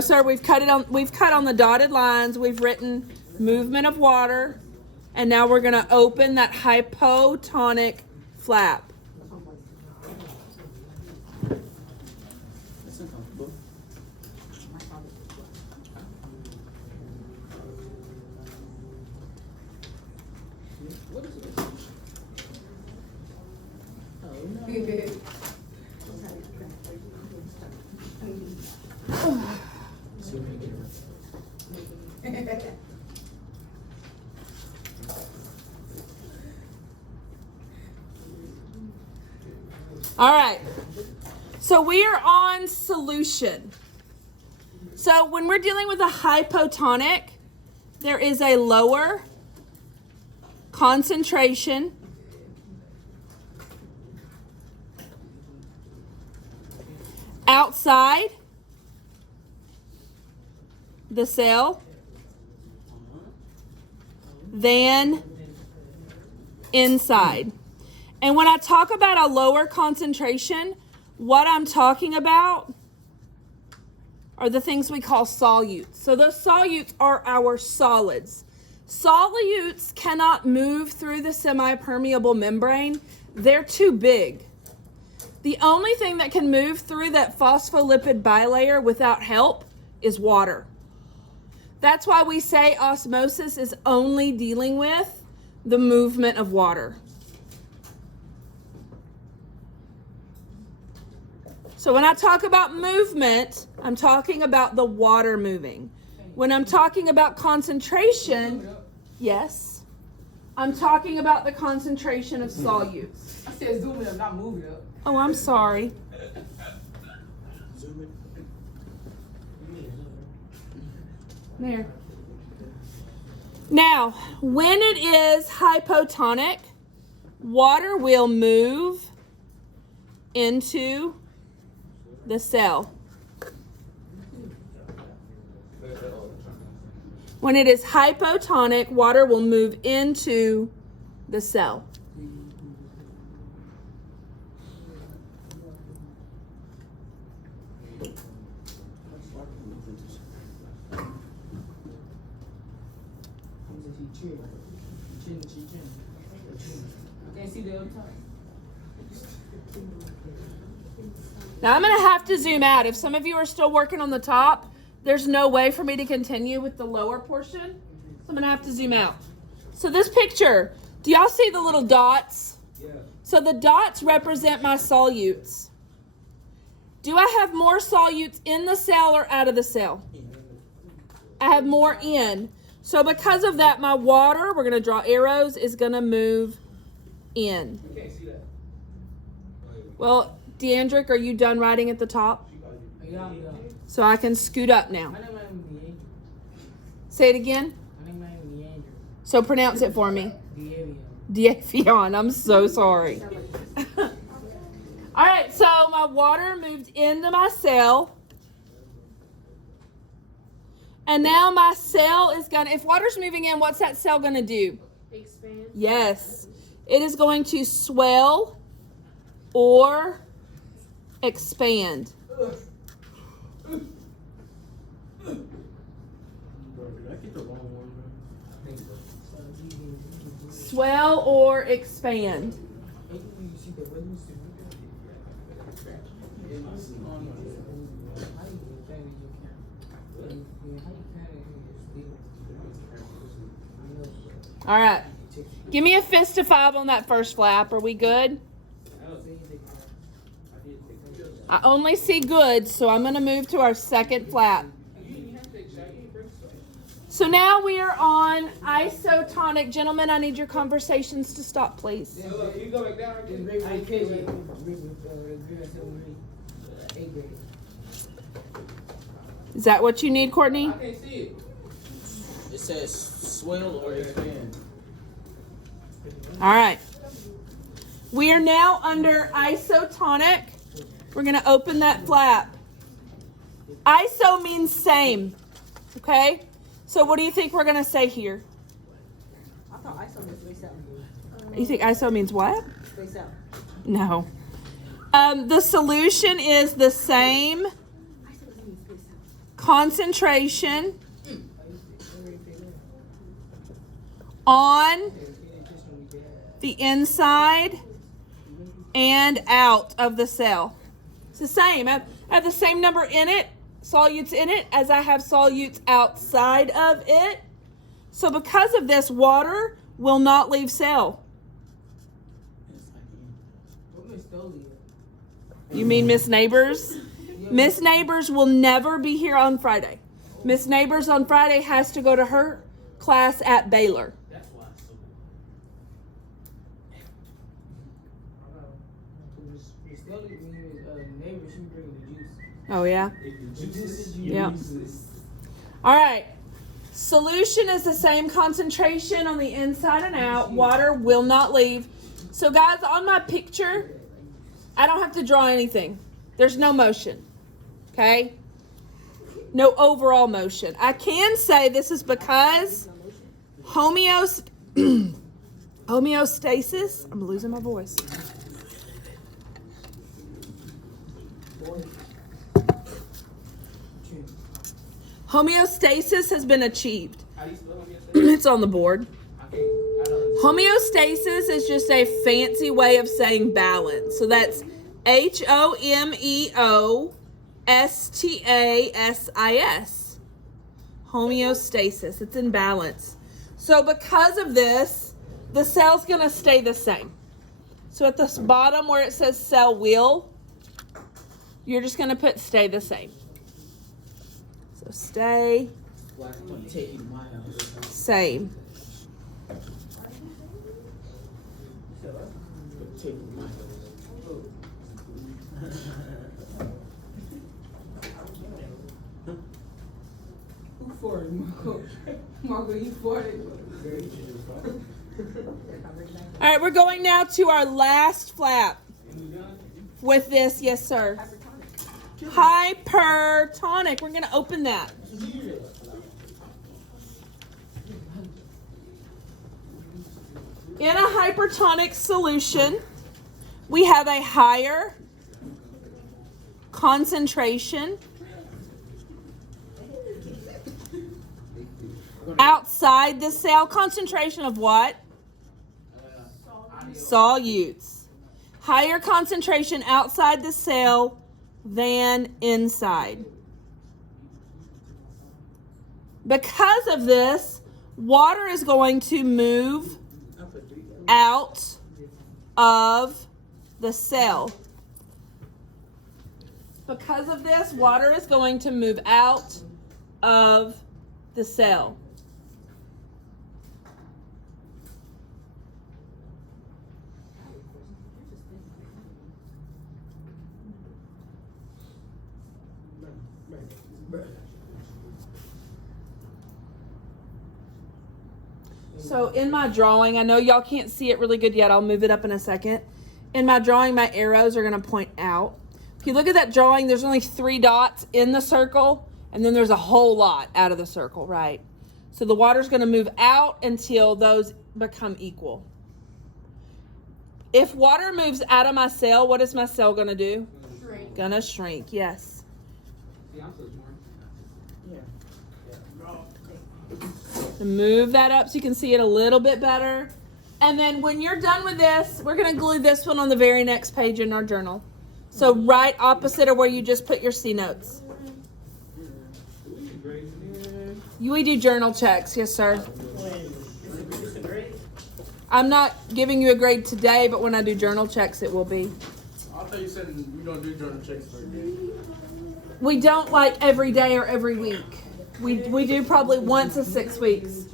No, sir. We've cut on the dotted lines. We've written movement of water, and now we're going to open that hypotonic flap. All right, so we are on solution. So when we're dealing with a hypotonic, there is a lower concentration outside the cell than inside. And when I talk about a lower concentration, what I'm talking about are the things we call solutes. So those solutes are our solids. Solutes cannot move through the semi-permeable membrane. They're too big. The only thing that can move through that phospholipid bilayer without help is water. That's why we say osmosis is only dealing with the movement of water. So when I talk about movement, I'm talking about the water moving. When I'm talking about concentration, yes, I'm talking about the concentration of solutes. I said zoom it up, not move it up. Oh, I'm sorry. There. Now, when it is hypotonic, water will move into the cell. When it is hypotonic, water will move into the cell. Now I'm going to have to zoom out. If some of you are still working on the top, there's no way for me to continue with the lower portion. So I'm going to have to zoom out. So this picture, do y'all see the little dots? Yeah. So the dots represent my solutes. Do I have more solutes in the cell or out of the cell? I have more in. So because of that, my water, we're going to draw arrows, is going to move in. You can't see that. Well, Deandrick, are you done writing at the top? Yeah. So I can scoot up now. My name is Say it again. My name is Leandro. So pronounce it for me. Diavio. Diafion. I'm so sorry. All right, so my water moved into my cell. And now my cell is going to, if water's moving in, what's that cell going to do? Expand. Yes. It is going to swell or expand. Swell or expand. All right. Give me a fist of 5 on that first flap. Are we good? I only see good, so I'm going to move to our second flap. So now we are on isotonic. Gentlemen, I need your conversations to stop, please. Is that what you need, Courtney? I can't see it. It says swell or expand. All right. We are now under isotonic. We're going to open that flap. Iso means same. Okay? So what do you think we're going to say here? I thought ISO means space out. You think iso means what? Space out. No. The solution is the same concentration on the inside and out of the cell. It's the same. I have the same number in it, solutes in it, as I have solutes outside of it. So because of this, water will not leave cell. You mean Miss Neighbors? Miss Neighbors will never be here on Friday. Miss Neighbors on Friday has to go to her class at Baylor. That's why it's so good. Still, neighbor, she bring the juice. Oh, yeah? Juice. Yeah. All right. Solution is the same concentration on the inside and out. Water will not leave. So, guys, on my picture, I don't have to draw anything. There's no motion. Okay? No overall motion. I can say this is because homeostasis. I'm losing my voice. Homeostasis has been achieved. How do you spell homeostasis? It's on the board. Homeostasis is just a fancy way of saying balance. So that's HOMEOSTASIS. Homeostasis. It's in balance. So because of this, the cell's going to stay the same. So at this bottom where it says cell will, you're just going to put stay the same. So stay same. Who for it, Marco? Marco, you for it? All right, we're going now to our last flap with this. Yes, sir. Hypertonic. We're going to open that. In a hypertonic solution, we have a higher concentration outside the cell. Concentration of what? Solutes. Higher concentration outside the cell than inside. Because of this, water is going to move out of the cell. Because of this, water is going to move out of the cell. So in my drawing, I know y'all can't see it really good yet. I'll move it up in a second. In my drawing, my arrows are going to point out. If you look at that drawing, there's only 3 dots in the circle, and then there's a whole lot out of the circle, right? So the water's going to move out until those become equal. If water moves out of my cell, what is my cell going to do? Shrink. Gonna shrink, yes. See, I'm so smart. Move that up so you can see it a little bit better. And then when you're done with this, we're going to glue this one on the very next page in our journal. So right opposite of where you just put your C notes. We do journal checks, yes sir. I'm not giving you a grade today, but when I do journal checks, it will be. I thought you said you don't do journal checks for a day. We don't like every day or every week. We do probably once a 6 weeks.